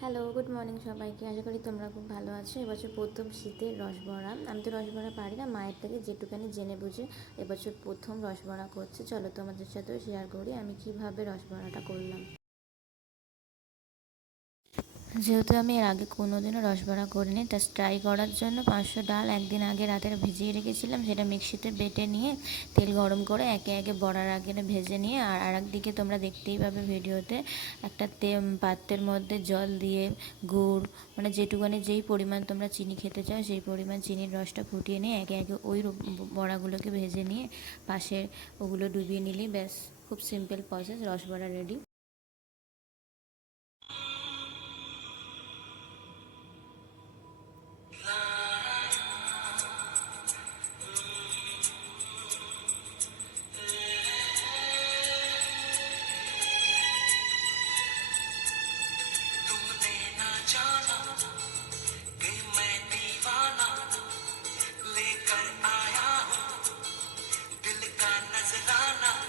Hello, good morning সবাইকে। আশা করি তোমরা খুব ভালো আছো। এবছর প্রথম শীতের রসবড়া। আমি তো রসবড়া পারি না, মায়ের থেকে যেটুকানি জেনে বুঝে এবছর প্রথম রসবড়া করছি। চলো তোমাদের সাথেও শেয়ার করি আমি কিভাবে রসবড়াটা করলাম। যেহেতু আমি এর আগে কোনোদিনও রসবড়া করিনি, তা ট্রাই করার জন্য 500 ডাল একদিন আগে রাতে ভিজিয়ে রেখেছিলাম। সেটা মিক্সিতে বেটে নিয়ে তেল গরম করে একে একে বড়ার আগে ভেজে নিয়ে আর একদিকে তোমরা দেখতেই পাবে ভিডিওতে একটা পাত্রের মধ্যে জল দিয়ে গুড় মানে যেই পরিমাণ তোমরা চিনি খেতে চাও সেই পরিমাণ চিনির রসটা ফুটিয়ে নিয়ে একে একে ওই বড়াগুলোকে ভেজে নিয়ে পাশে ওগুলো ডুবিয়ে নিলেই ব্যাস, খুব সিম্পল প্রসেস, রসবড়া রেডি। तुमने ना जाना कि मैं दीवाना लेकर आया हूँ दिल का नजराना।